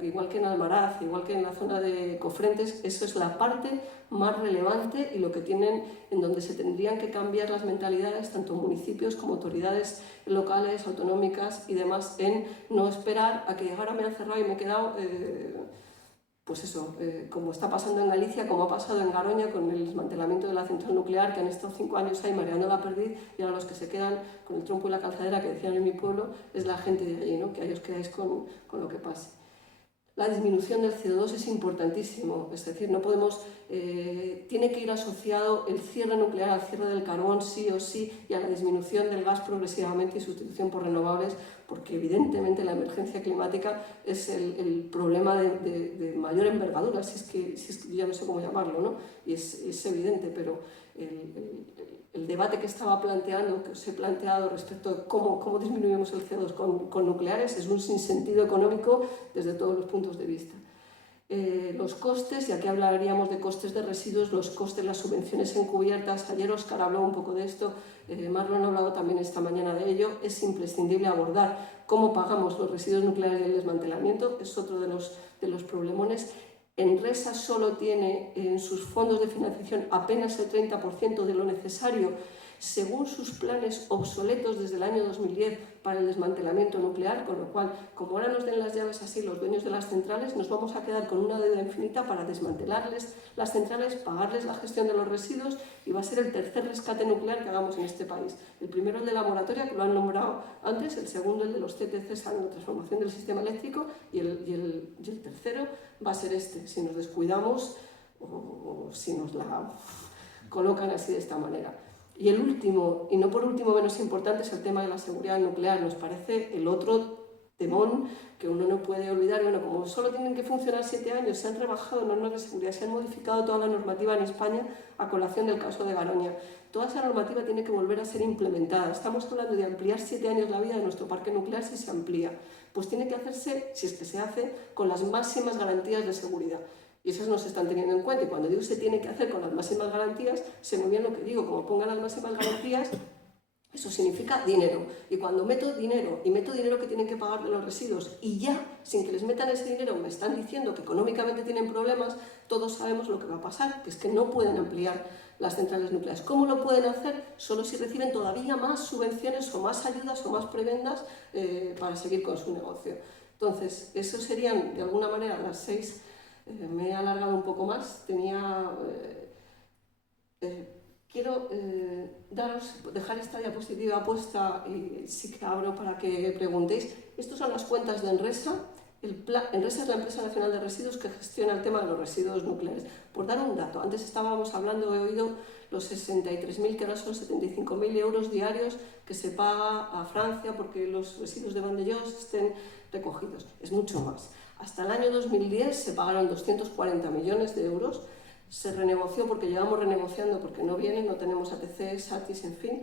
igual que en Almaraz, igual que en la zona de Cofrentes, eso es la parte más relevante y lo que tienen, en donde se tendrían que cambiar las mentalidades, tanto municipios como autoridades locales, autonómicas y demás, en no esperar a que ahora me han cerrado y me he quedado, pues eso, como está pasando en Galicia, como ha pasado en Garoña con el desmantelamiento de la central nuclear, que han estado 5 años ahí mareando la perdiz, y ahora los que se quedan con el trompo y la calzadera, que decían en mi pueblo, es la gente de allí, ¿no? Que ahí os quedáis con lo que pase. La disminución del CO2 es importantísimo, es decir, no podemos, tiene que ir asociado el cierre nuclear al cierre del carbón sí o sí y a la disminución del gas progresivamente y sustitución por renovables, porque evidentemente la emergencia climática es el problema de mayor envergadura, si es que ya no sé cómo llamarlo, ¿no? Y es evidente, pero el debate que estaba planteando, que os he planteado respecto de cómo disminuimos el CO2 con nucleares, es un sinsentido económico desde todos los puntos de vista. Los costes, y aquí hablaríamos de costes de residuos, los costes, las subvenciones encubiertas. Ayer Óscar habló un poco de esto, Marlon ha hablado también esta mañana de ello. Es imprescindible abordar cómo pagamos los residuos nucleares y el desmantelamiento, es otro de los problemones. Enresa solo tiene en sus fondos de financiación apenas el 30% de lo necesario, según sus planes obsoletos desde el año 2010 para el desmantelamiento nuclear, con lo cual, como ahora nos den las llaves así los dueños de las centrales, nos vamos a quedar con una deuda infinita para desmantelarles las centrales, pagarles la gestión de los residuos, y va a ser el tercer rescate nuclear que hagamos en este país. El primero el de la moratoria, que lo han nombrado antes, el segundo el de los CTCs a la transformación del sistema eléctrico, y el tercero va a ser este, si nos descuidamos o si nos la colocan así de esta manera. Y el último, y no por último menos importante, es el tema de la seguridad nuclear. Nos parece el otro temón que uno no puede olvidar. Bueno, como solo tienen que funcionar 7 años, se han rebajado normas de seguridad, se han modificado toda la normativa en España a colación del caso de Garoña. Toda esa normativa tiene que volver a ser implementada. Estamos hablando de ampliar 7 años la vida de nuestro parque nuclear si se amplía. Pues tiene que hacerse, si es que se hace, con las máximas garantías de seguridad. Y esas no se están teniendo en cuenta. Y cuando digo se tiene que hacer con las máximas garantías, sé muy bien lo que digo. Como pongan las máximas garantías, eso significa dinero. Y cuando meto dinero, y meto dinero que tienen que pagar de los residuos, y ya, sin que les metan ese dinero, me están diciendo que económicamente tienen problemas, todos sabemos lo que va a pasar, que es que no pueden ampliar las centrales nucleares. ¿Cómo lo pueden hacer? Solo si reciben todavía más subvenciones o más ayudas o más prebendas para seguir con su negocio. Entonces, eso serían, de alguna manera, las 6... me he alargado un poco más, quiero dejar esta diapositiva puesta y sí que abro para que preguntéis. Estas son las cuentas de Enresa. Enresa es la empresa nacional de residuos que gestiona el tema de los residuos nucleares. Por dar un dato, antes estábamos hablando, he oído los 63.000, que ahora son 75.000 euros diarios que se paga a Francia porque los residuos de Vandellós estén recogidos. Es mucho más. Hasta el año 2010 se pagaron 240 millones de euros, se renegoció porque llevamos renegociando porque no vienen, no tenemos ATC, SATIS, en fin,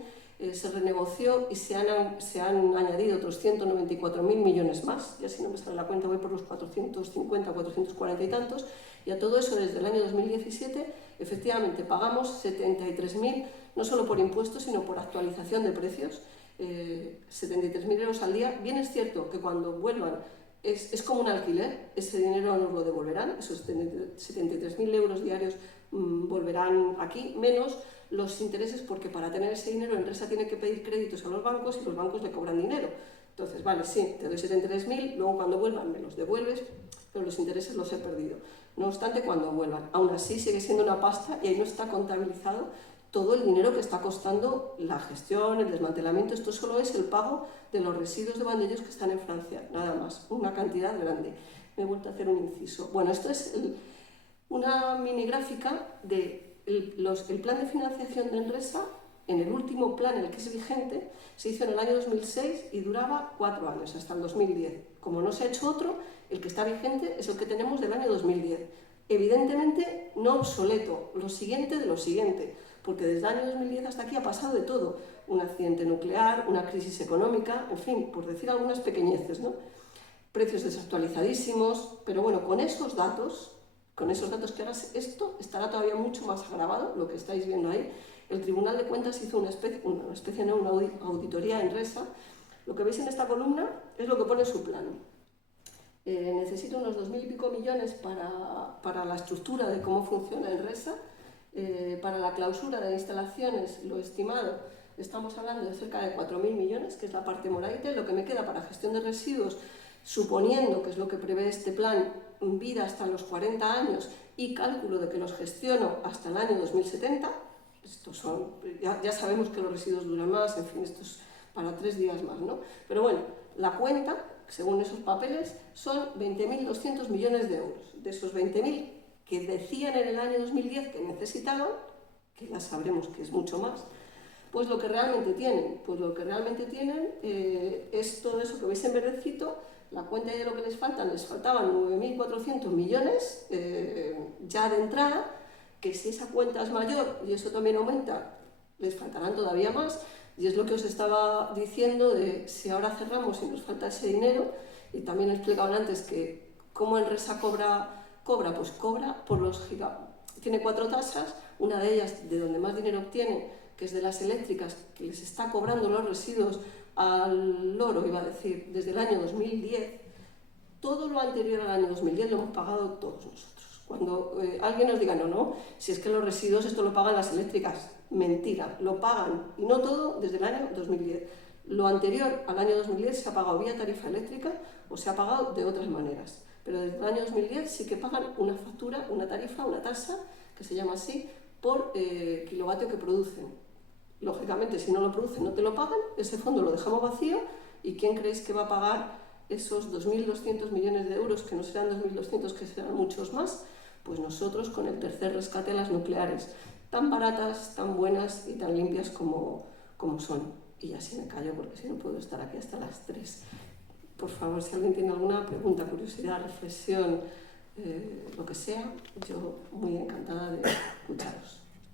se renegoció y se han añadido otros 194.000 millones más, ya si no me sale la cuenta voy por los 450, 440 y tantos, y a todo eso desde el año 2017 efectivamente pagamos 73.000, no solo por impuestos sino por actualización de precios, 73.000 euros al día. Bien es cierto que cuando vuelvan es como un alquiler, ese dinero nos lo devolverán, esos 73.000 euros diarios volverán aquí, menos los intereses, porque para tener ese dinero Enresa tiene que pedir créditos a los bancos y los bancos le cobran dinero. Entonces, vale, sí, te doy 73.000, luego cuando vuelvan me los devuelves, pero los intereses los he perdido. No obstante, cuando vuelvan, aún así sigue siendo una pasta y ahí no está contabilizado todo el dinero que está costando la gestión, el desmantelamiento. Esto solo es el pago de los residuos de Vandellós que están en Francia, nada más, una cantidad grande. Me he vuelto a hacer un inciso. Bueno, esto es una mini gráfica de el plan de financiación de Enresa. En el último plan, el que es vigente, se hizo en el año 2006 y duraba 4 años, hasta el 2010. Como no se ha hecho otro, el que está vigente es el que tenemos del año 2010. Evidentemente no obsoleto, lo siguiente de lo siguiente, porque desde el año 2010 hasta aquí ha pasado de todo. Un accidente nuclear, una crisis económica, en fin, por decir algunas pequeñeces, ¿no? Precios desactualizadísimos, pero bueno, con esos datos que ahora esto estará todavía mucho más agravado, lo que estáis viendo ahí. El Tribunal de Cuentas hizo una auditoría en Resa. Lo que veis en esta columna es lo que pone su plano. Necesita unos 2.000 y pico millones para la estructura de cómo funciona en Resa. Para la clausura de instalaciones, lo estimado, estamos hablando de cerca de 4.000 millones, que es la parte Moraite. Lo que me queda para gestión de residuos, suponiendo, que es lo que prevé este plan, vida hasta los 40 años y cálculo de que los gestiono hasta el año 2070, estos son, ya sabemos que los residuos duran más, en fin, esto es para 3 días más, ¿no? Pero bueno, la cuenta, según esos papeles, son 20.200 millones de euros. De esos 20.000 que decían en el año 2010 que necesitaban, que ya sabremos que es mucho más, pues lo que realmente tienen, es todo eso que veis en verdecito. La cuenta de lo que les faltaban 9.400 millones ya de entrada, que si esa cuenta es mayor y eso también aumenta, les faltarán todavía más, y es lo que os estaba diciendo de si ahora cerramos y nos falta ese dinero, y también he explicado antes que cómo en Resa cobra por los tiene 4 tasas, una de ellas de donde más dinero obtiene, que es de las eléctricas, que les está cobrando los residuos al loro, iba a decir, desde el año 2010. Todo lo anterior al año 2010 lo hemos pagado todos nosotros. Cuando alguien nos diga, no, si es que los residuos esto lo pagan las eléctricas, mentira, lo pagan, y no todo, desde el año 2010. Lo anterior al año 2010 se ha pagado vía tarifa eléctrica o se ha pagado de otras maneras, pero desde el año 2010 sí que pagan una factura, una tarifa, una tasa, que se llama así, por kilovatio que producen. Lógicamente, si no lo producen, no te lo pagan, ese fondo lo dejamos vacío, ¿y quién creéis que va a pagar esos 2.200 millones de euros, que no serán 2.200, que serán muchos más? Pues nosotros, con el tercer rescate a las nucleares, tan baratas, tan buenas y tan limpias como son. Y así me callo, porque si no puedo estar aquí hasta las 3. Por favor, si alguien tiene alguna pregunta, curiosidad, reflexión, lo que sea, yo muy encantada de escucharos.